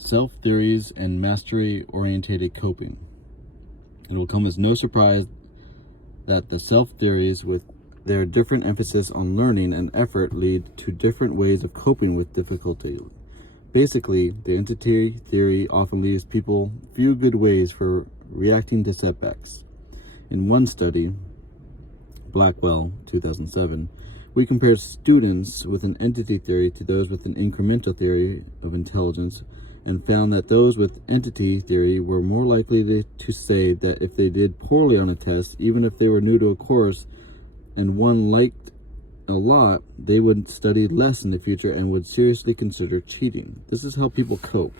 self-theories and mastery-oriented coping. It will come as no surprise that the self-theories, with their different emphasis on learning and effort, lead to different ways of coping with difficulty. Basically, the entity theory often leaves people few good ways for reacting to setbacks. In one study, Blackwell, 2007, we compared students with an entity theory to those with an incremental theory of intelligence, and found that those with entity theory were more likely to say that if they did poorly on a test, even if they were new to a course and one liked a lot, they would study less in the future and would seriously consider cheating. This is how people cope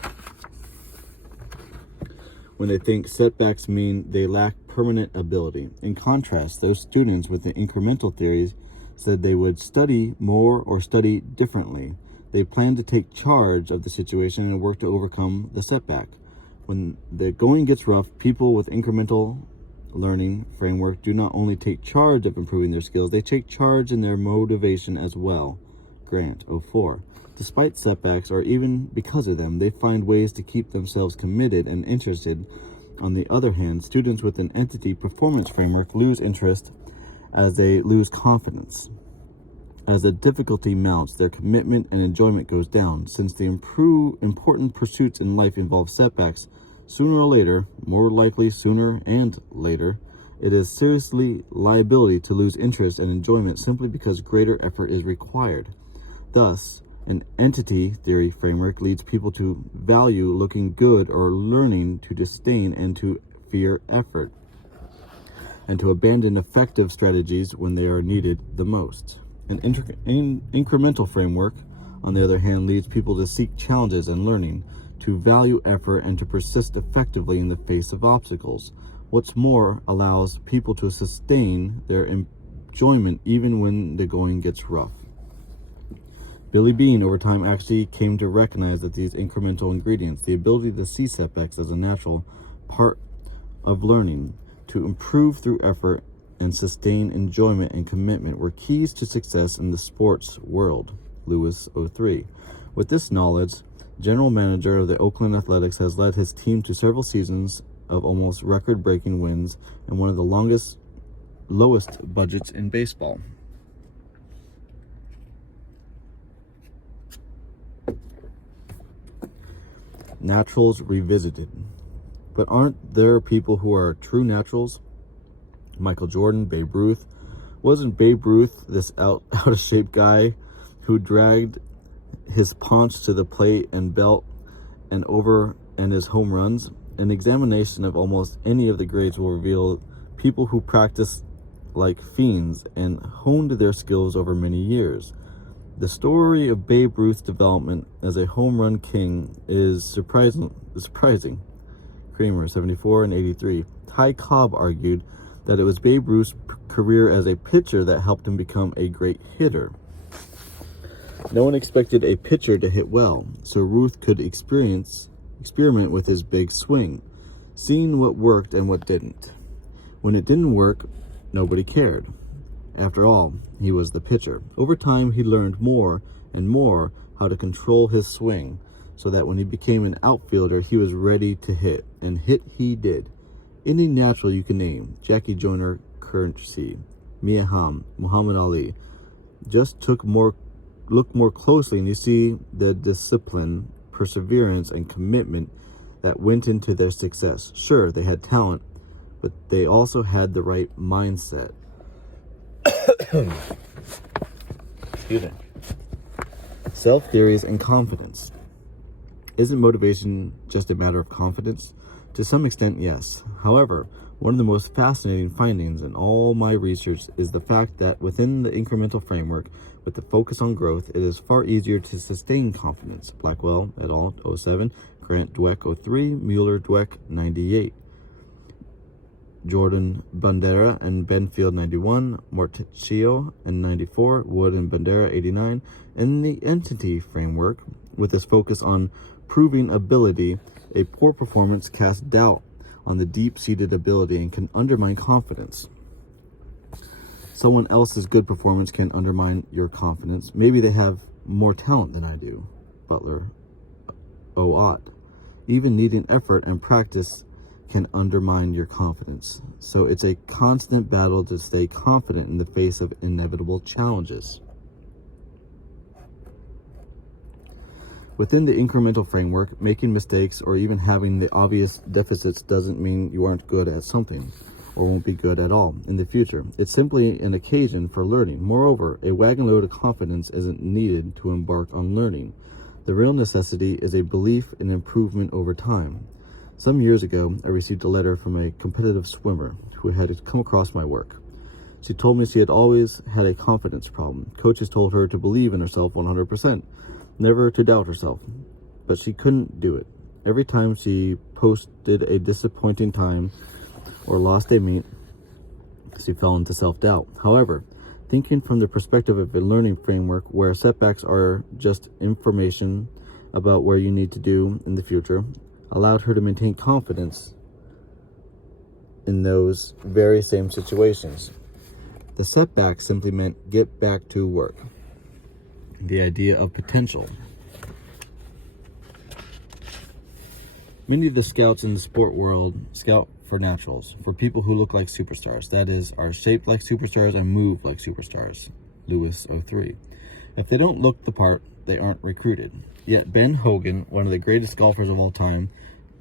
when they think setbacks mean they lack permanent ability. In contrast, those students with the incremental theories said they would study more or study differently. They plan to take charge of the situation and work to overcome the setback. When the going gets rough, people with incremental learning framework do not only take charge of improving their skills, they take charge in their motivation as well. Grant, 04. Despite setbacks, or even because of them, they find ways to keep themselves committed and interested. On the other hand, students with an entity performance framework lose interest as they lose confidence. As the difficulty mounts, their commitment and enjoyment goes down. Since the important pursuits in life involve setbacks, sooner or later, more likely sooner and later, it is seriously liability to lose interest and enjoyment simply because greater effort is required. Thus, an entity theory framework leads people to value looking good or learning, to disdain and to fear effort, and to abandon effective strategies when they are needed the most. An incremental framework, on the other hand, leads people to seek challenges and learning, to value effort, and to persist effectively in the face of obstacles. What's more, allows people to sustain their enjoyment even when the going gets rough. Billy Beane, over time, actually came to recognize that these incremental ingredients, the ability to see setbacks as a natural part of learning, to improve through effort, and sustain enjoyment and commitment, were keys to success in the sports world. Lewis, 03. With this knowledge, general manager of the Oakland Athletics has led his team to several seasons of almost record-breaking wins and one of the lowest budgets in baseball. Naturals revisited. But aren't there people who are true naturals? Michael Jordan, Babe Ruth. Wasn't Babe Ruth this out of shape guy who dragged his paunch to the plate and belt and his home runs? An examination of almost any of the grades will reveal people who practiced like fiends and honed their skills over many years. The story of Babe Ruth's development as a home run king is surprising. Kramer, 74 and 83. Ty Cobb argued that it was Babe Ruth's career as a pitcher that helped him become a great hitter. No one expected a pitcher to hit well, so Ruth could experiment with his big swing, seeing what worked and what didn't. When it didn't work, nobody cared. After all, he was the pitcher. Over time, he learned more and more how to control his swing, so that when he became an outfielder, he was ready to hit, and hit he did. Any natural you can name, Jackie Joyner Kersee, Mia Hamm, Muhammad Ali, just look more closely and you see the discipline, perseverance, and commitment that went into their success. Sure, they had talent, but they also had the right mindset. Excuse me. Self-theories and confidence. Isn't motivation just a matter of confidence? To some extent, yes. However, one of the most fascinating findings in all my research is the fact that within the incremental framework, with the focus on growth, it is far easier to sustain confidence. Blackwell et al. 07, Grant Dweck 03, Mueller Dweck 98. Jordan Bandera and Benfield 91, Morticchio and 94, Wood and Bandera 89. In the entity framework, with its focus on proving ability, a poor performance casts doubt on the deep-seated ability and can undermine confidence. Someone else's good performance can undermine your confidence. Maybe they have more talent than I do. Butler, Ott. Even needing effort and practice can undermine your confidence. So it's a constant battle to stay confident in the face of inevitable challenges. Within the incremental framework, making mistakes or even having the obvious deficits doesn't mean you aren't good at something or won't be good at all in the future. It's simply an occasion for learning. Moreover, a wagon load of confidence isn't needed to embark on learning. The real necessity is a belief in improvement over time. Some years ago, I received a letter from a competitive swimmer who had come across my work. She told me she had always had a confidence problem. Coaches told her to believe in herself 100%, never to doubt herself, but she couldn't do it. Every time she posted a disappointing time or lost a meet, she fell into self-doubt. However, thinking from the perspective of a learning framework where setbacks are just information about where you need to do in the future, allowed her to maintain confidence in those very same situations. The setback simply meant get back to work. The idea of potential. Many of the scouts in the sport world scout for naturals, for people who look like superstars, that is, are shaped like superstars and move like superstars. Lewis 03. If they don't look the part, they aren't recruited. Yet Ben Hogan, one of the greatest golfers of all time,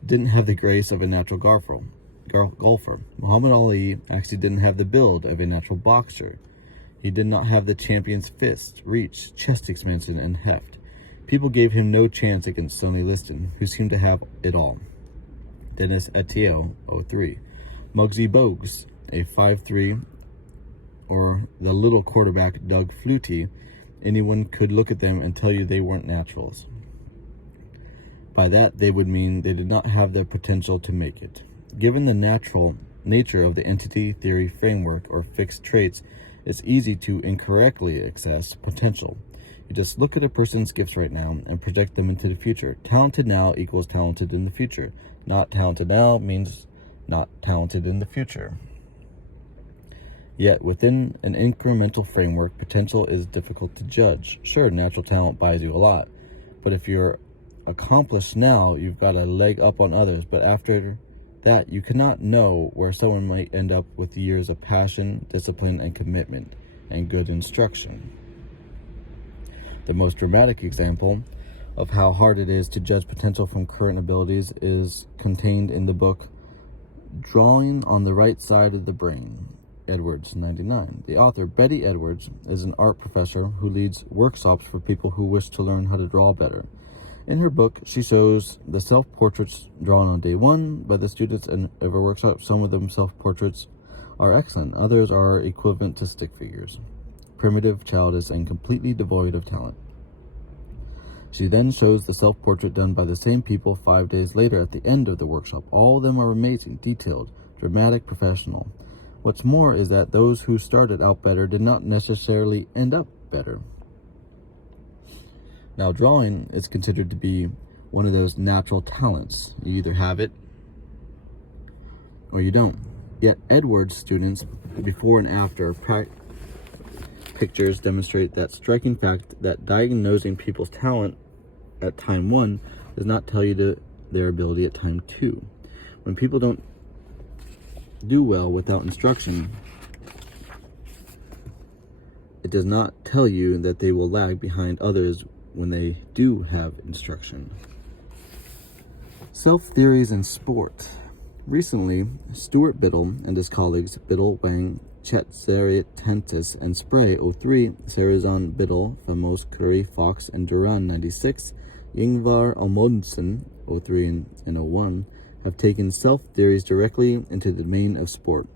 didn't have the grace of a natural golfer. Muhammad Ali actually didn't have the build of a natural boxer. He did not have the champion's fist, reach, chest expansion, and heft. People gave him no chance against Sonny Liston, who seemed to have it all. Dennis Etienne, 03. Muggsy Bogues, a 5'3", or the little quarterback Doug Flutie. Anyone could look at them and tell you they weren't naturals. By that, they would mean they did not have the potential to make it. Given the natural nature of the entity theory framework or fixed traits, it's easy to incorrectly assess potential. You just look at a person's gifts right now and project them into the future. Talented now equals talented in the future. Not talented now means not talented in the future. Yet, within an incremental framework, potential is difficult to judge. Sure, natural talent buys you a lot, but if you're accomplished now, you've got a leg up on others, but after that, you cannot know where someone might end up with years of passion, discipline, and commitment, and good instruction. The most dramatic example of how hard it is to judge potential from current abilities is contained in the book Drawing on the Right Side of the Brain, Edwards, 99. The author, Betty Edwards, is an art professor who leads workshops for people who wish to learn how to draw better. In her book, she shows the self-portraits drawn on day one by the students of her workshop. Some of them self-portraits are excellent. Others are equivalent to stick figures, primitive, childish, and completely devoid of talent. She then shows the self-portrait done by the same people 5 days later at the end of the workshop. All of them are amazing, detailed, dramatic, professional. What's more is that those who started out better did not necessarily end up better. Now, drawing is considered to be one of those natural talents. You either have it or you don't. Yet Edwards students, before and after pictures, demonstrate that striking fact that diagnosing people's talent at time 1 does not tell you their ability at time 2. When people don't do well without instruction, it does not tell you that they will lag behind others when they do have instruction. Self-theories in sport. Recently, Stuart Biddle and his colleagues Biddle, Wang, Chet-Zaritantis, and Spray, 03, Sarazan, Biddle, Famos, Curry, Fox, and Duran, 96, Ingvar Amundsen, 03 and 01, have taken self-theories directly into the domain of sport.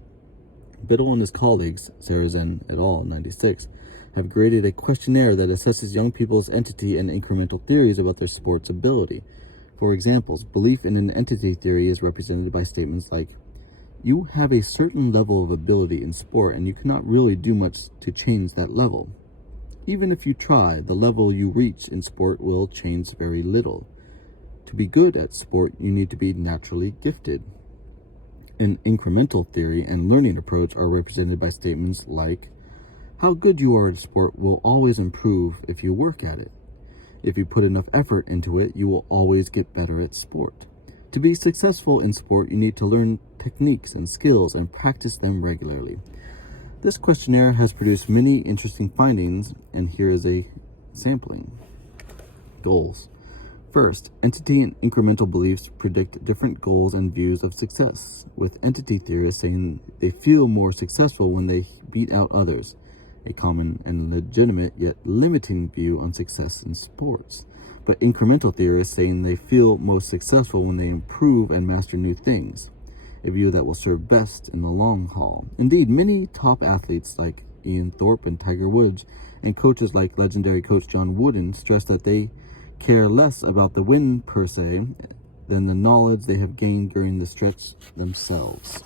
Biddle and his colleagues, Sarazan et al., 96, have created a questionnaire that assesses young people's entity and incremental theories about their sports ability. For examples, belief in an entity theory is represented by statements like, "You have a certain level of ability in sport and you cannot really do much to change that level. Even if you try, the level you reach in sport will change very little. To be good at sport, you need to be naturally gifted." An incremental theory and learning approach are represented by statements like, "How good you are at sport will always improve if you work at it. If you put enough effort into it, you will always get better at sport. To be successful in sport, you need to learn techniques and skills and practice them regularly. This questionnaire has produced many interesting findings, and here is a sampling. Goals. First, entity and incremental beliefs predict different goals and views of success, with entity theorists saying they feel more successful when they beat out others, a common and legitimate yet limiting view on success in sports. But incremental theorists saying they feel most successful when they improve and master new things, a view that will serve best in the long haul. Indeed, many top athletes like Ian Thorpe and Tiger Woods, and coaches like legendary coach John Wooden, stress that they care less about the win per se than the knowledge they have gained during the stretch themselves.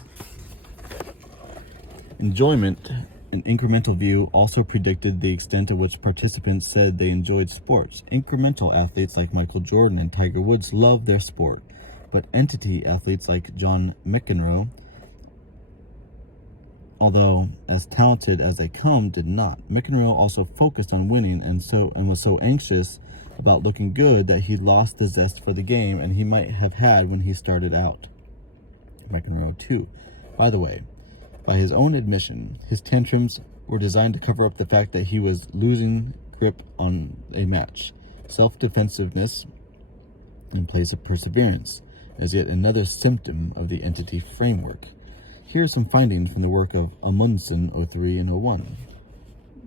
Enjoyment. An incremental view also predicted the extent to which participants said they enjoyed sports. Incremental athletes like Michael Jordan and Tiger Woods loved their sport, but entity athletes like John McEnroe, although as talented as they come, did not. McEnroe also focused on winning and was so anxious about looking good that he lost the zest for the game and he might have had when he started out. McEnroe too. By the way, by his own admission, his tantrums were designed to cover up the fact that he was losing grip on a match. Self-defensiveness in place of perseverance as yet another symptom of the entity framework. Here are some findings from the work of Amundsen, 03 and 01.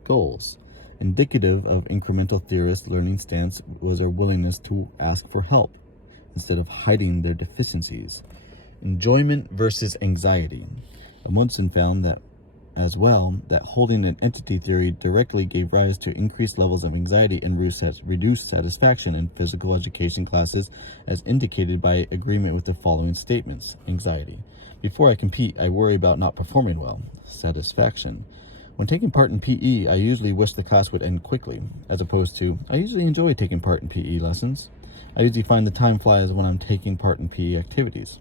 Goals. Indicative of incremental theorists' learning stance was their willingness to ask for help instead of hiding their deficiencies. Enjoyment versus anxiety. Amundsen found that as well that holding an entity theory directly gave rise to increased levels of anxiety and reduced satisfaction in physical education classes, as indicated by agreement with the following statements. Anxiety. Before I compete, I worry about not performing well. Satisfaction. When taking part in PE, I usually wish the class would end quickly, as opposed to, I usually enjoy taking part in PE lessons. I usually find the time flies when I'm taking part in PE activities.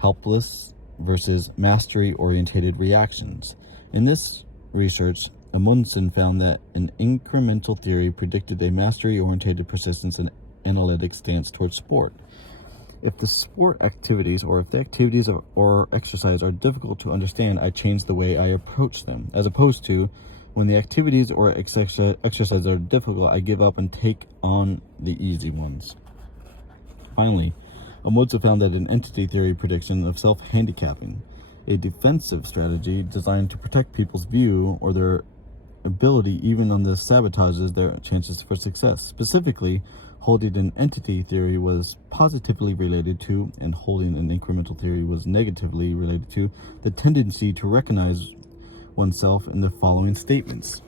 Helpless versus mastery-oriented reactions. In this research, Amundsen found that an incremental theory predicted a mastery-oriented persistence and analytic stance towards sport. If the sport activities or if the activities or exercise are difficult to understand, I change the way I approach them, as opposed to when the activities or exercises are difficult, I give up and take on the easy ones. Finally, Amundsen found that an entity theory prediction of self-handicapping, a defensive strategy designed to protect people's view or their ability even on this sabotages their chances for success. Specifically, holding an entity theory was positively related to, and holding an incremental theory was negatively related to, the tendency to recognize oneself in the following statements.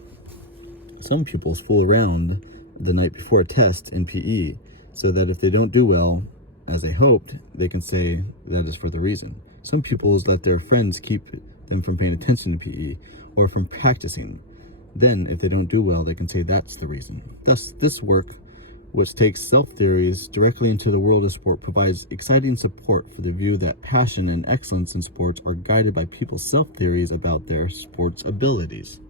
Some pupils fool around the night before a test in PE so that if they don't do well, as they hoped, they can say that is for the reason. Some pupils let their friends keep them from paying attention to PE or from practicing. Then, if they don't do well, they can say that's the reason. Thus, this work, which takes self-theories directly into the world of sport, provides exciting support for the view that passion and excellence in sports are guided by people's self-theories about their sports abilities.